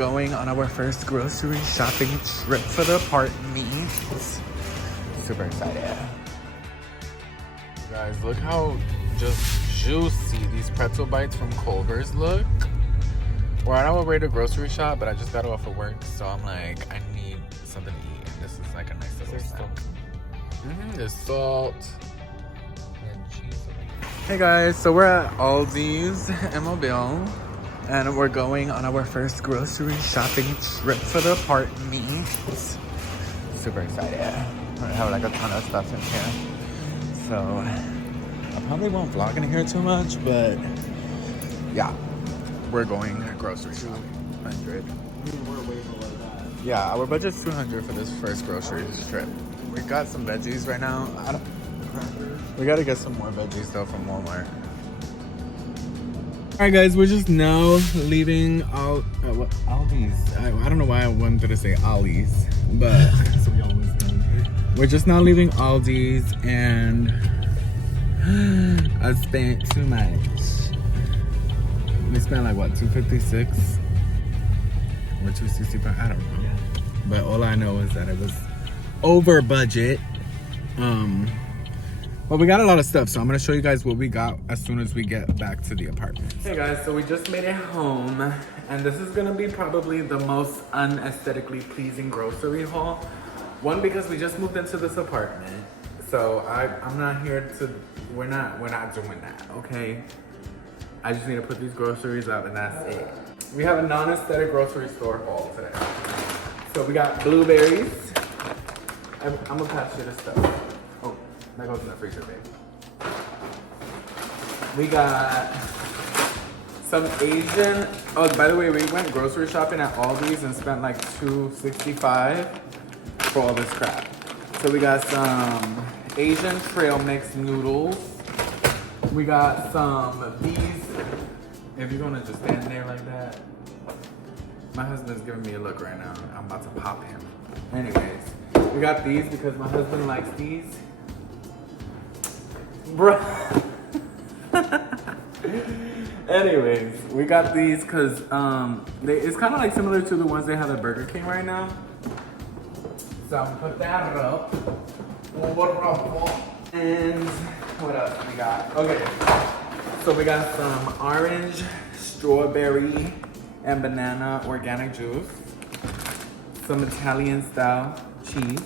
going on our first grocery shopping trip for the apartment. Super excited. Guys, look how just juicy these pretzel bites from Culver's look. We're on our way to grocery shop, but I just got off of work, so I'm like, I need something to eat. And this is like a nice little snack. There's salt and cheese. Hey guys, so we're at ALDIs in Mobile, and we're going on our first grocery shopping trip for the apartment. Super excited. I have like a ton of stuff in here, so I probably won't vlog in here too much, but yeah, we're going grocery shopping. 100. Yeah, our budget's 200 for this first grocery trip. We got some veggies right now. We gotta get some more veggies though from Walmart. Alright guys, we're just now leaving out ALDIs. I don't know why I wanted to say ALDIs, but we're just now leaving ALDIs, and I spent too much. We spent like what, $256 or $265? I don't know. But all I know is that it was over budget. But we got a lot of stuff, so I'm gonna show you guys what we got as soon as we get back to the apartment. Hey guys, so we just made it home, and this is gonna be probably the most unaesthetically pleasing grocery haul. One, because we just moved into this apartment, so I'm not here to. We're not doing that, okay? I just need to put these groceries up, and that's it. We have a non-aesthetic grocery store haul today. So we got blueberries. I'm gonna pass you the stuff. Oh, that goes in the freezer, babe. We got some Asian. Oh, by the way, we went grocery shopping at Aldi's and spent like $265 for all this crap. So we got some Asian trail mix noodles. We got some these. If you're gonna just stand there like that. My husband's giving me a look right now. I'm about to pop him. Anyways, we got these because my husband likes these. Bruh. Anyways, we got these because it's kind of like similar to the ones they have at Burger King right now. So I'm gonna put that up. And what else we got? Okay, so we got some orange, strawberry, and banana organic juice, some Italian style cheese,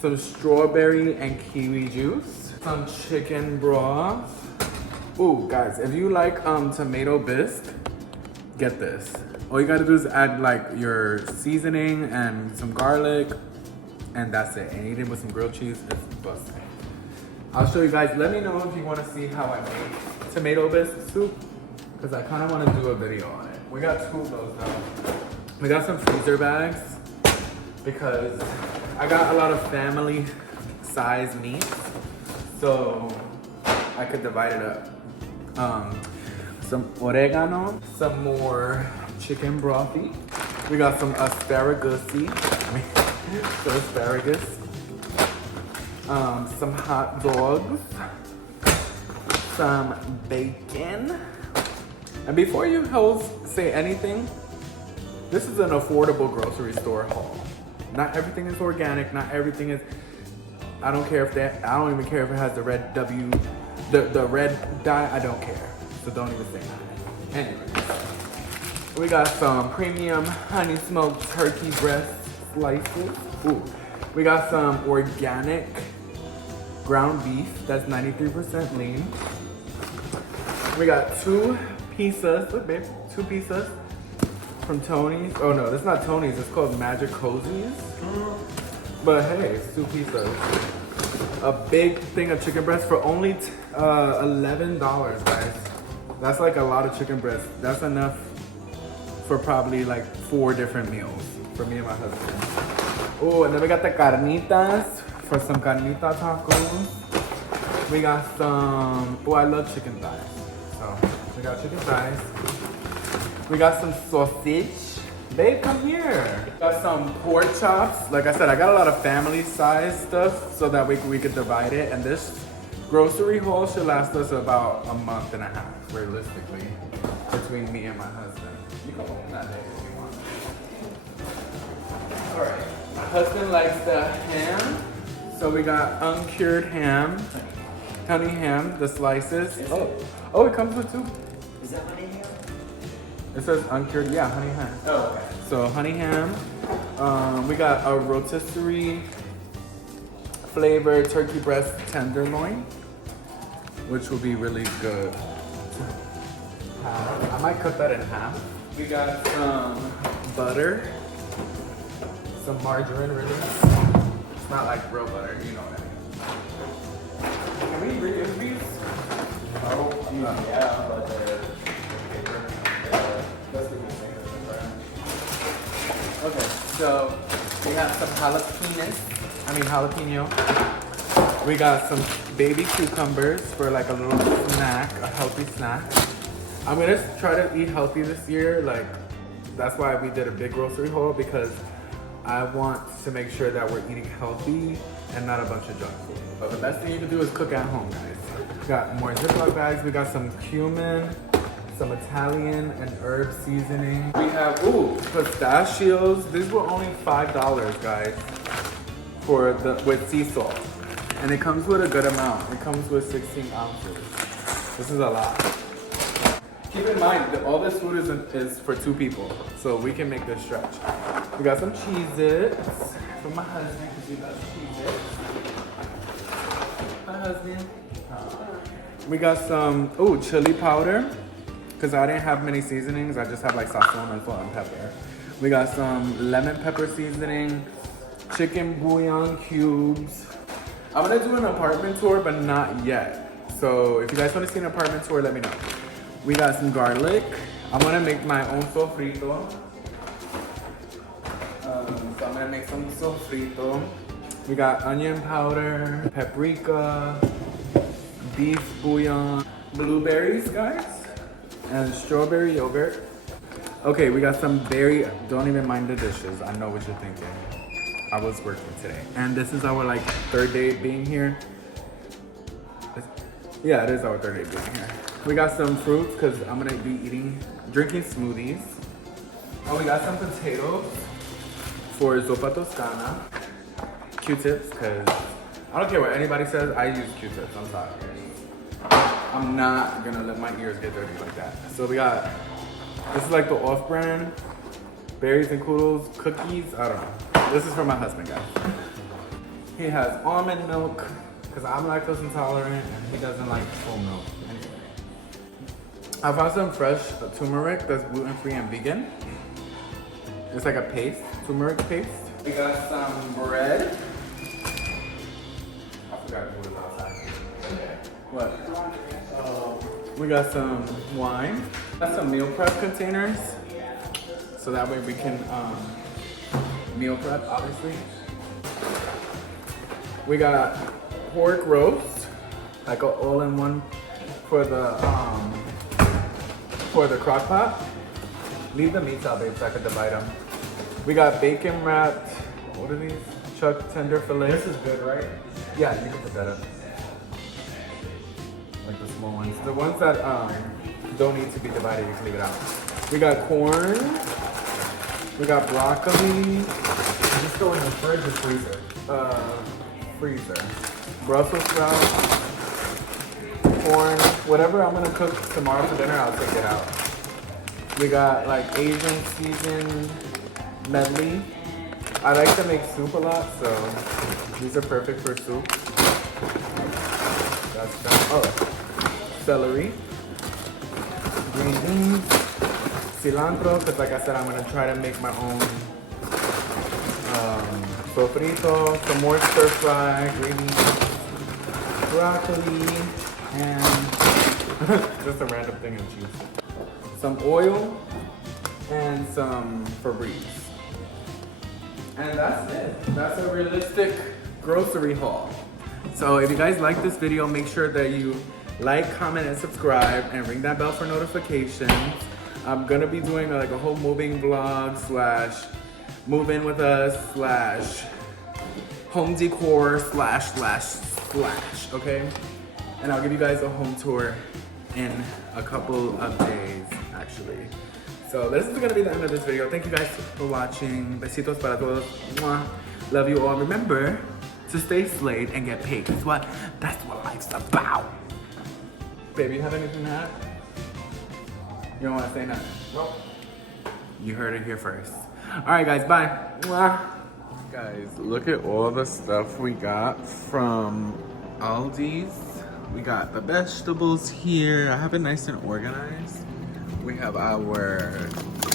some strawberry and kiwi juice, some chicken broth. Ooh, guys, if you like tomato bisque, get this. All you gotta do is add like your seasoning and some garlic, and that's it. And eat it with some grilled cheese. It's busting. I'll show you guys. Let me know if you want to see how I make tomato bisque soup, because I kind of want to do a video on it. We got two of those now. We got some freezer bags because I got a lot of family size meat, so I could divide it up. Some oregano, some more chicken brothy. We got some asparagus-y, some asparagus. Some hot dogs, some bacon. And before you hoes say anything, this is an affordable grocery store haul. Not everything is organic, not everything is, I don't even care if it has the red W, the red dye, I don't care. So don't even say that. Anyway, we got some premium honey smoked turkey breast slices. Ooh, we got some organic ground beef, that's 93% lean. We got two pizzas, look babe, two pizzas from Tony's. Oh no, that's not Tony's, it's called Magic Cozies. But hey, it's two pizzas. A big thing of chicken breast for only $11, guys. That's like a lot of chicken breast. That's enough for probably like 4 different meals for me and my husband. Oh, and then we got the carnitas for some carnita tacos. We got some, oh, I love chicken thighs. So we got chicken thighs. We got some sausage. Babe, come here. We got some pork chops. Like I said, I got a lot of family size stuff so that we could divide it. And this grocery haul should last us about a month and a half, realistically, between me and my husband. You come home that day. husband likes the ham. So we got uncured ham, honey ham, the slices. Oh, it comes with two. Is that honey ham? It says uncured, yeah, honey ham. Oh, okay. So honey ham. We got a rotisserie flavored turkey breast tenderloin, which will be really good. I might cut that in half. We got some butter, some margarine really. It's not like real butter, you know what I mean. Can we reuse these? Oh, Yeah, but they're let's do the same. Okay, so we got some jalapeno. We got some baby cucumbers for like a little snack, a healthy snack. I'm gonna try to eat healthy this year. Like, that's why we did a big grocery haul, because I want to make sure that we're eating healthy and not a bunch of junk food. But the best thing you can do is cook at home, guys. We got more Ziploc bags. We got some cumin, some Italian and herb seasoning. We have, pistachios. These were only $5, guys, with sea salt. And it comes with a good amount. It comes with 16 ounces. This is a lot. Keep in mind that all this food is for 2 people, so we can make this stretch. We got some Cheez-Its for my husband, because he loves Cheez-Its. My husband. We got some, chili powder, because I didn't have many seasonings. I just have like sazon and salt and pepper. We got some lemon pepper seasoning, chicken bouillon cubes. I'm gonna do an apartment tour, but not yet. So if you guys want to see an apartment tour, let me know. We got some garlic. I'm gonna make my own sofrito. So I'm gonna make some sofrito. We got onion powder, paprika, beef bouillon, blueberries, guys, and strawberry yogurt. Okay, we got some berry. Don't even mind the dishes. I know what you're thinking. I was working today. And this is our like 3rd day being here. Yeah, it is our 3rd day being here. We got some fruits, because I'm gonna be drinking smoothies. Oh, we got some potatoes for sopa toscana. Q-tips, because I don't care what anybody says, I use Q-tips, I'm sorry. I'm not gonna let my ears get dirty like that. So we got, this is like the off-brand, berries and Koodles, cookies, I don't know. This is for my husband, guys. He has almond milk, because I'm lactose intolerant, and he doesn't like full milk. I found some fresh turmeric that's gluten-free and vegan. It's like a paste, turmeric paste. We got some bread. I forgot to put it outside. What? We got some wine. Got some meal prep containers, so that way we can meal prep, obviously. We got pork roast, like an all-in-one for the crock pot. Leave the meats out, babe, so I can divide them. We got bacon wrapped, what are these? Chuck tender fillet. This is good, right? Yeah, you can put that up. Like the small ones. The ones that don't need to be divided, you can leave it out. We got corn. We got broccoli. Just go in the fridge or freezer? Freezer. Brussels sprouts. Corn, whatever I'm gonna cook tomorrow for dinner, I'll take it out. We got like Asian seasoned medley. I like to make soup a lot, so these are perfect for soup. That's that. Oh, celery, green beans, cilantro, because like I said, I'm gonna try to make my own sofrito, some more stir fry, green beans, broccoli, and just a random thing of cheese. Some oil and some Febreze. And that's it. That's a realistic grocery haul. So if you guys like this video, make sure that you like, comment, and subscribe, and ring that bell for notifications. I'm gonna be doing like a whole moving vlog slash move in with us slash home decor slash, okay? And I'll give you guys a home tour in a couple of days, actually. So this is gonna be the end of this video. Thank you guys for watching. Besitos para todos. Mwah. Love you all. Remember to stay slayed and get paid. That's what life's about. Baby, you have anything to add? You don't want to say nothing? Nope. You heard it here first. All right, guys, bye. Mwah. Guys, look at all the stuff we got from ALDIs. We got the vegetables here. I have it nice and organized. We have our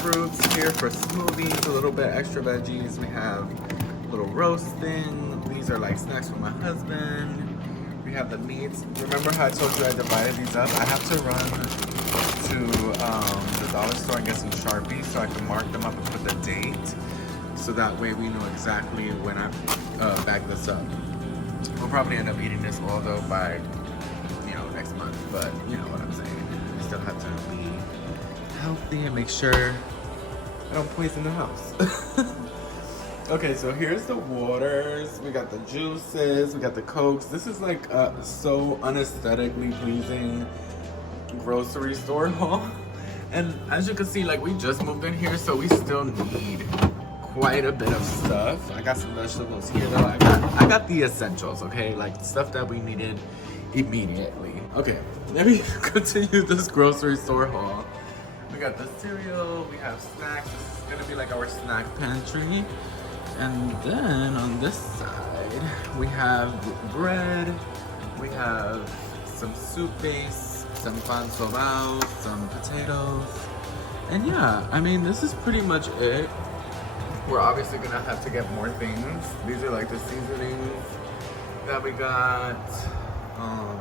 fruits here for smoothies, a little bit extra veggies. We have a little roasting. These are like snacks for my husband. We have the meats. Remember how I told you I divided these up? I have to run to the dollar store and get some Sharpies so I can mark them up and put the date. So that way we know exactly when I bag this up. We'll probably end up eating this all though by, next month. But you know what I'm saying. I still have to be healthy and make sure I don't poison the house. Okay, so here's the waters. We got the juices. We got the Cokes. This is like so unaesthetically pleasing grocery store haul. And as you can see, like we just moved in here, so we still need quite a bit of stuff. I got some vegetables here though. I got the essentials, okay? Like stuff that we needed immediately. Okay, let me continue this grocery store haul. We got the cereal, we have snacks. This is gonna be like our snack pantry. And then on this side, we have bread, we have some soup base, some pan sobao, some potatoes. And yeah, I mean, this is pretty much it. We're obviously gonna have to get more things. These are like the seasonings that we got.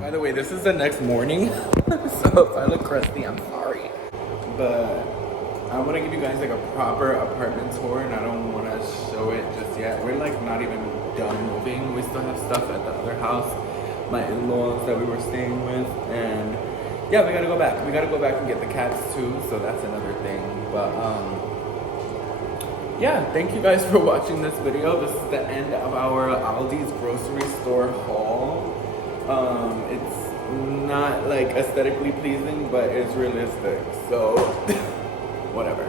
By the way, this is the next morning, so if I look crusty, I'm sorry. But I want to give you guys like a proper apartment tour, and I don't want to show it just yet. We're like not even done moving. We still have stuff at the other house, my in-laws that we were staying with, and yeah, we gotta go back. We gotta go back and get the cats too, so that's another thing. But yeah, thank you guys for watching this video. This is the end of our ALDIs grocery store haul. It's not like aesthetically pleasing, but it's realistic, so whatever.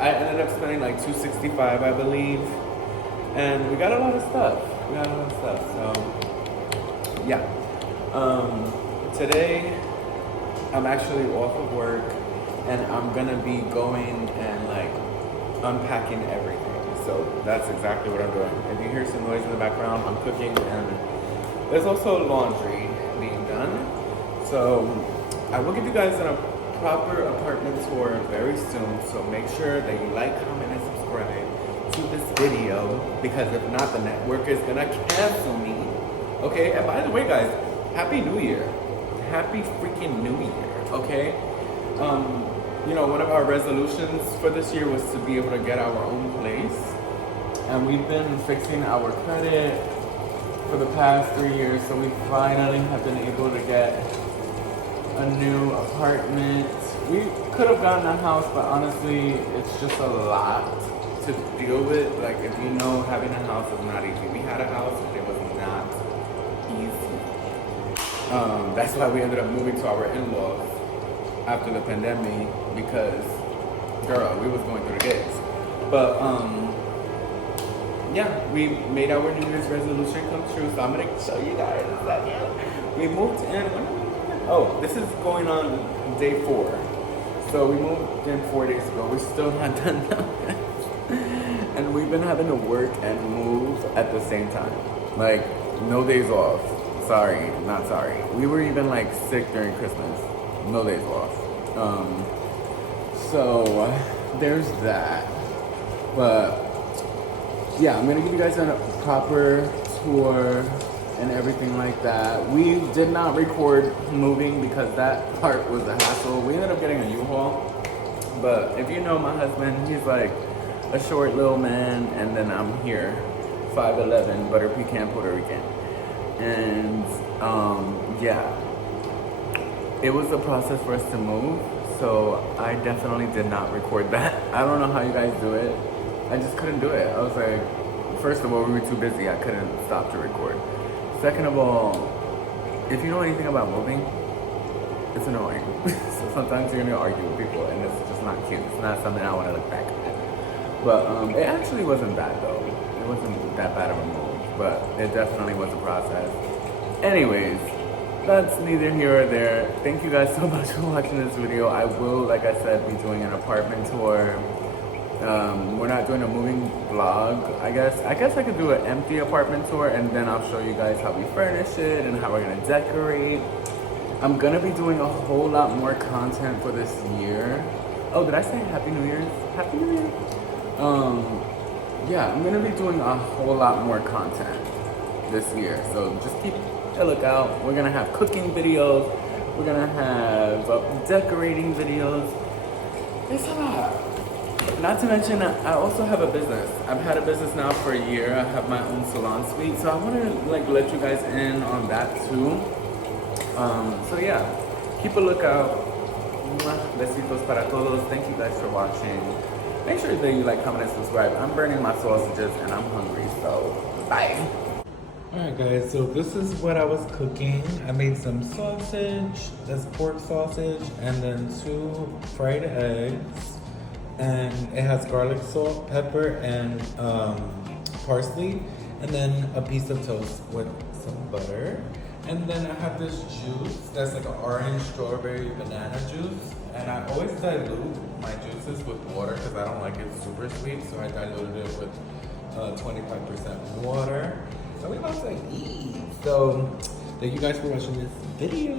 I ended up spending like $265, I believe, and we got a lot of stuff. So yeah. Today I'm actually off of work, and I'm gonna be going and like unpacking everything. So that's exactly what I'm doing. If you hear some noise in the background, I'm cooking, and there's also laundry being done. So I will give you guys a proper apartment tour very soon. So make sure that you like, comment, and subscribe to this video, because if not, the network is gonna cancel me. Okay, and by the way guys, Happy New Year. Happy freaking New Year, okay? One of our resolutions for this year was to be able to get our own place. And we've been fixing our credit for the past 3 years, so we finally have been able to get a new apartment. We could have gotten a house, but honestly, it's just a lot to deal with. Like, if you know, having a house is not easy. We had a house, but it was not easy. That's why we ended up moving to our in-laws after the pandemic, because, girl, we was going through the gates. But, yeah, we made our New Year's resolution come true, so I'm gonna show you guys that. We moved in. Oh, this is going on day 4. So we moved in 4 days ago. We're still not done nothing. And we've been having to work and move at the same time. Like, no days off. Sorry, not sorry. We were even like sick during Christmas. No days off. So there's that. But yeah, I'm gonna give you guys a proper tour and everything like that. We did not record moving because that part was a hassle. We ended up getting a U-Haul. But if you know my husband, he's like a short little man, and then I'm here, 5'11", butter pecan, Puerto Rican. And yeah, it was a process for us to move, so I definitely did not record that. I don't know how you guys do it. I just couldn't do it. I was like, first of all, we were too busy. I couldn't stop to record. Second of all, if you know anything about moving, it's annoying. So sometimes you're gonna argue with people, and it's just not cute. It's not something I want to look back at. But it actually wasn't bad though. It wasn't that bad of a move, but it definitely was a process. Anyways, that's neither here or there. Thank you guys so much for watching this video. I will, like I said, be doing an apartment tour. We're not doing a moving vlog, I guess. I guess I could do an empty apartment tour and then I'll show you guys how we furnish it and how we're gonna decorate. I'm gonna be doing a whole lot more content for this year. Oh, did I say Happy New Year's? Happy New Year? Yeah, I'm gonna be doing a whole lot more content this year. So just keep a lookout. We're gonna have cooking videos. We're gonna have decorating videos. It's a lot. Not to mention, I also have a business. I've had a business now for a year. I have my own salon suite. So I wanna let you guys in on that too. So yeah, keep a lookout. Besitos para todos. Thank you guys for watching. Make sure that you like, comment, and subscribe. I'm burning my sausages and I'm hungry, so bye. Alright guys, so this is what I was cooking. I made some sausage, that's pork sausage, and then 2 fried eggs. And it has garlic salt, pepper, and parsley. And then a piece of toast with some butter. And then I have this juice that's like an orange strawberry banana juice. And I always dilute my juices with water because I don't like it super sweet. So I diluted it with 25% water. So we're about to eat. So thank you guys for watching this video.